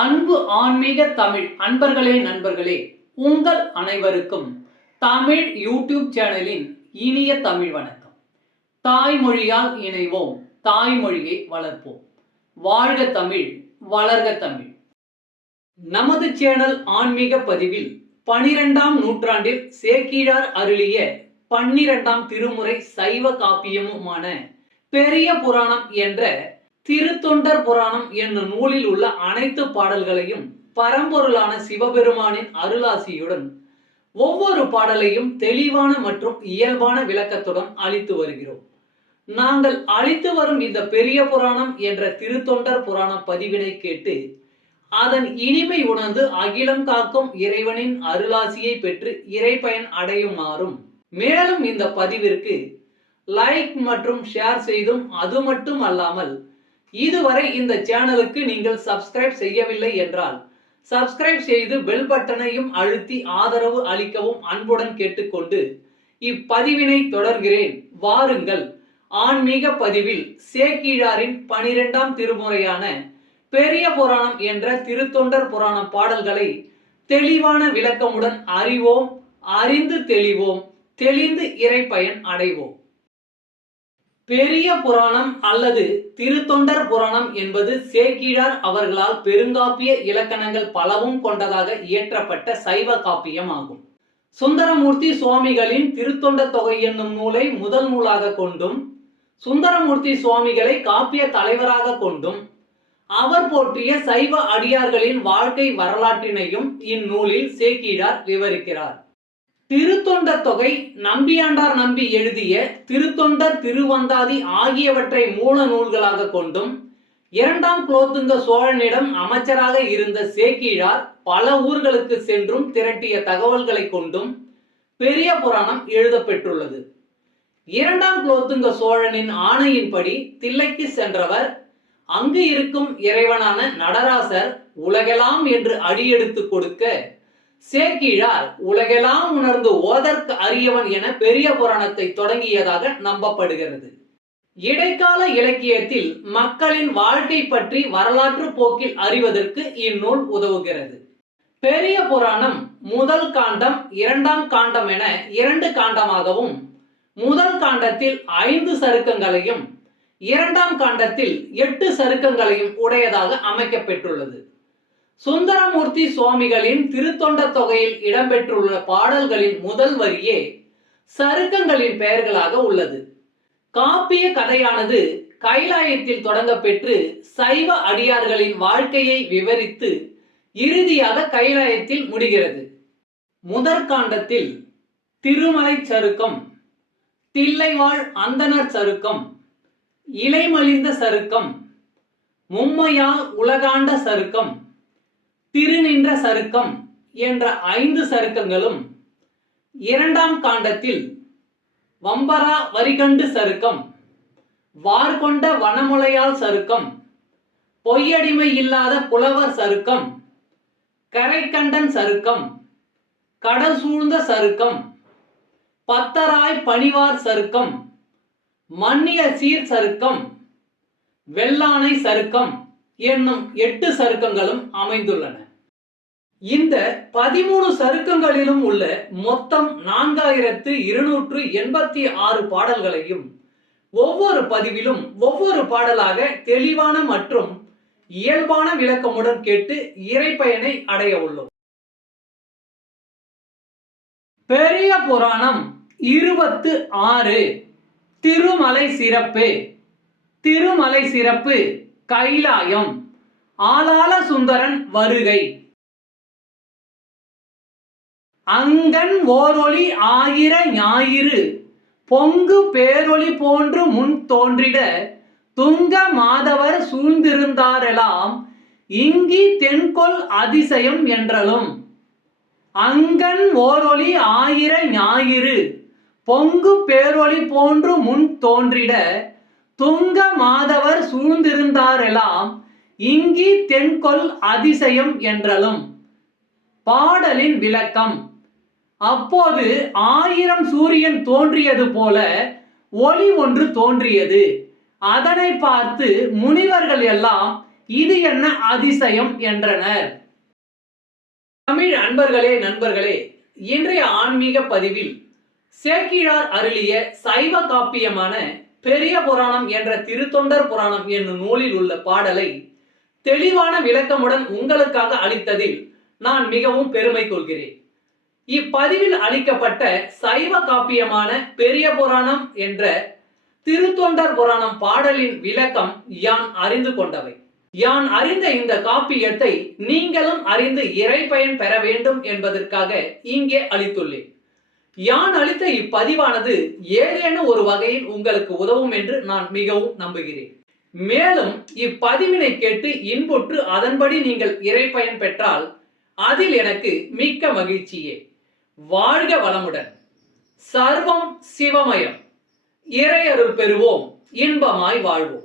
அன்பு ஆன்மீக தமிழ் அன்பர்களே நண்பர்களே, உங்கள் அனைவருக்கும் தமிழ் யூடியூப் சேனலின் இனிய தமிழ் வணக்கம். தாய்மொழியால் இணைவோம், தாய்மொழியை வளர்ப்போம். வாழ்க தமிழ், வளர்க தமிழ். நமது சேனல் ஆன்மீக பதிவில் 12ஆம் நூற்றாண்டில் சேக்கிழார் அருளிய 12ஆம் திருமுறை சைவ காப்பியமுமான பெரிய புராணம் என்ற திருத்தொண்டர் புராணம் என்னும் நூலில் உள்ள அனைத்து பாடல்களையும் பரம்பொருளான சிவபெருமானின் அருளாசியுடன் ஒவ்வொரு பாடலையும் தெளிவான மற்றும் இயல்பான விளக்கத்துடன் அளித்து வருகிறோம். நாங்கள் அளித்து வரும் இந்த பெரிய புராணம் என்ற திருத்தொண்டர் புராண பதிவினை கேட்டு அதன் இனிமை உணர்ந்து அகிலம் காக்கும் இறைவனின் அருளாசியை பெற்று இறைப்பயன் அடையுமாறும், மேலும் இந்த பதிவிற்கு லைக் மற்றும் ஷேர் செய்தும், அது மட்டும் அல்லாமல் இதுவரை இந்த சேனலுக்கு நீங்கள் சப்ஸ்கிரைப் செய்யவில்லை என்றால் சப்ஸ்கிரைப் செய்து பெல் பட்டனையும் அழுத்தி ஆதரவு அளிக்கவும் அன்புடன் கேட்டுக்கொண்டு இப்பதிவினை தொடர்கிறேன். வாருங்கள், ஆன்மீக பதிவில் சேக்கிழாரின் 12ஆம் திருமுறையான பெரிய புராணம் என்ற திருத்தொண்டர் புராண பாடல்களை தெளிவான விளக்கமுடன் அறிவோம், அறிந்து தெளிவோம், தெளிந்து இறைப்பயன் அடைவோம். பெரிய புராணம் அல்லது திருத்தொண்டர் புராணம் என்பது சேக்கிழார் அவர்களால் பெருங்காப்பிய இலக்கணங்கள் பலவும் கொண்டதாக இயற்றப்பட்ட சைவ காப்பியம் ஆகும். சுந்தரமூர்த்தி சுவாமிகளின் திருத்தொண்ட தொகை என்னும் நூலை முதல் நூலாக கொண்டும், சுந்தரமூர்த்தி சுவாமிகளை காப்பிய தலைவராக கொண்டும், அவர் போற்றிய சைவ அடியார்களின் வாழ்க்கை வரலாற்றினையும் இந்நூலில் சேக்கிழார் விவரிக்கிறார். திருத்தொண்ட தொகை நம்பியாண்டார் நம்பி எழுதிய திருத்தொண்டர் திருவந்தாதி ஆகியவற்றை மூல நூல்களாக கொண்டும், 2ஆம் குலோத்துங்க சோழனிடம் அமைச்சராக இருந்த சேக்கிழார் பல ஊர்களுக்கு சென்றும் திரட்டிய தகவல்களை கொண்டும் பெரிய புராணம் எழுதப்பெற்றுள்ளது. 2ஆம் குலோத்துங்க சோழனின் ஆணையின்படி தில்லைக்கு சென்றவர் அங்கு இருக்கும் இறைவனான நடராசர் உலகெல்லாம் என்று அடியெடுத்து கொடுக்க, சேக்கிழார் உலகெல்லாம் உணர்ந்து ஓதற்கு அரியவன் என பெரிய புராணத்தை தொடங்கியதாக நம்பப்படுகிறது. இடைக்கால இலக்கியத்தில் மக்களின் வாழ்க்கை பற்றி வரலாற்று போக்கில் அறிவதற்கு இந்நூல் உதவுகிறது. பெரிய புராணம் முதல் காண்டம், 2ஆம் காண்டம் என 2 காண்டமாகவும், முதல் காண்டத்தில் 5 சருக்கங்களையும் 2ஆம் காண்டத்தில் 8 சருக்கங்களையும் உடையதாக அமைக்கப்பெற்றுள்ளது. சுந்தரமூர்த்தி சுவாமிகளின் திருத்தொண்ட தொகையில் இடம்பெற்றுள்ள பாடல்களின் முதல் வரியே சருக்கங்களின் பெயர்களாக உள்ளது. காப்பிய கதையானது கைலாயத்தில் தொடங்க பெற்று சைவ அடியார்களின் வாழ்க்கையை விவரித்து இறுதியாக கைலாயத்தில் முடிகிறது. முதற்காண்டத்தில் திருமலை சருக்கம், தில்லைவாழ் அந்தணர் சருக்கம், இலைமலிந்த சருக்கம், மும்மையால் உலகாண்ட சருக்கம், திருநின்ற சருக்கம் என்ற 5 சருக்கங்களும், 2ஆம் காண்டத்தில் வம்பரா வரிகண்டு சருக்கம், வார்கொண்ட வனமுலையால் சருக்கம், பொய்யடிமை இல்லாத புலவர் சருக்கம், கரைக்கண்டன் சருக்கம், கடல் சூழ்ந்த சருக்கம், பத்தராய் பணிவார் சருக்கம், மன்னிய சீர் சருக்கம், வெள்ளானை சருக்கம் என்னும் 8 சருக்கங்களும் அமைந்துள்ளன. இந்த 13 சருக்கங்களிலும் உள்ள மொத்தம் 4286 பாடல்களையும் ஒவ்வொரு பதிவிலும் ஒவ்வொரு பாடலாக தெளிவான மற்றும் இயல்பான விளக்கமுடன் கேட்டு இறைப்பயனை அடைய உள்ளோம். பெரிய புராணம் 26. திருமலை சிறப்பு. திருமலை சிறப்பு கைலாயம். ஆளாள சுந்தரன் வருகை. அங்கண் ஓரொளி ஆயிர ஞாயிறு பொங்கு பேரொளி போன்று முன் தோன்றிட துங்க மாதவர் சூழ்ந்திருந்தாரெல்லாம் இங்கி தென்கொள் அதிசயம் என்றலும். அங்கண் ஓரொளி ஆயிர ஞாயிறு பொங்கு பேரொளி போன்று முன் தோன்றிட துங்க மாதவர் சூழ்ந்திருந்தாரெல்லாம் இங்கி தென்கொள் அதிசயம் என்றலும். பாடலின் விளக்கம். அப்போது 1000 சூரியன் தோன்றியது போல ஒளி ஒன்று தோன்றியது. அதனை பார்த்து முனிவர்கள் எல்லாம் இது என்ன அதிசயம் என்றனர். தமிழ் அன்பர்களே, நண்பர்களே, இன்றைய ஆன்மீக பதிவில் சேக்கிழார் அருளிய சைவ காப்பியமான பெரிய புராணம் என்ற திருத்தொண்டர் புராணம் என்னும் நூலில் உள்ள பாடலை தெளிவான விளக்கமுடன் உங்களுக்காக அளித்ததில் நான் மிகவும் பெருமை கொள்கிறேன். இப்பதிவில் அளிக்கப்பட்ட சைவ காப்பியமான பெரிய புராணம் என்ற திருத்தொண்டர் புராணம் பாடலின் விளக்கம் யான் அறிந்து கொண்டவை. யான் அறிந்த இந்த காப்பியத்தை நீங்களும் அறிந்து இறை பயன் பெற வேண்டும் என்பதற்காக இங்கே அளித்துள்ளேன். யான் அளித்த இப்பதிவானது ஏதேனும் ஒரு வகையில் உங்களுக்கு உதவும் என்று நான் மிகவும் நம்புகிறேன். மேலும் இப்பதிவினை கேட்டு இன்புற்று அதன்படி நீங்கள் இறை பயன் பெற்றால் அதில் எனக்கு மிக்க மகிழ்ச்சியே. வாழ்க வளமுடன். சர்வம் சிவமயம். இறை அருள் பெறுவோம், இன்பமாய் வாழ்வோம்.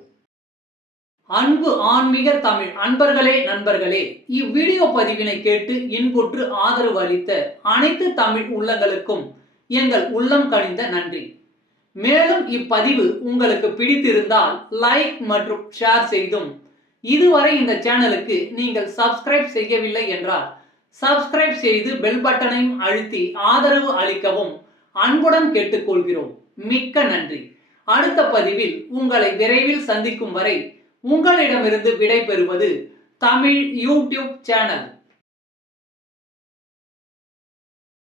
அன்பு ஆன்மீக தமிழ் அன்பர்களே, நண்பர்களே, இவ்வீடியோ பதிவினை கேட்டு இன்புற்று ஆதரவு அளித்த அனைத்து தமிழ் உள்ளங்களுக்கும் எங்கள் உள்ளம் கனிந்த நன்றி. மேலும் இப்பதிவு உங்களுக்கு பிடித்திருந்தால் லைக் மற்றும் ஷேர் செய்தும், இதுவரை இந்த சேனலுக்கு நீங்கள் சப்ஸ்கிரைப் செய்யவில்லை என்றால் சப்ஸ்கிரைப் செய்து பெல் பட்டனையும் அழுத்தி ஆதரவு அளிக்கவும் அன்புடன் கேட்டுக்கொள்கிறோம். மிக்க நன்றி. அடுத்த பதிவில் உங்களை விரைவில் சந்திக்கும் வரை உங்களிடமிருந்து விடை பெறுவது தமிழ் யூடியூப் சேனல்.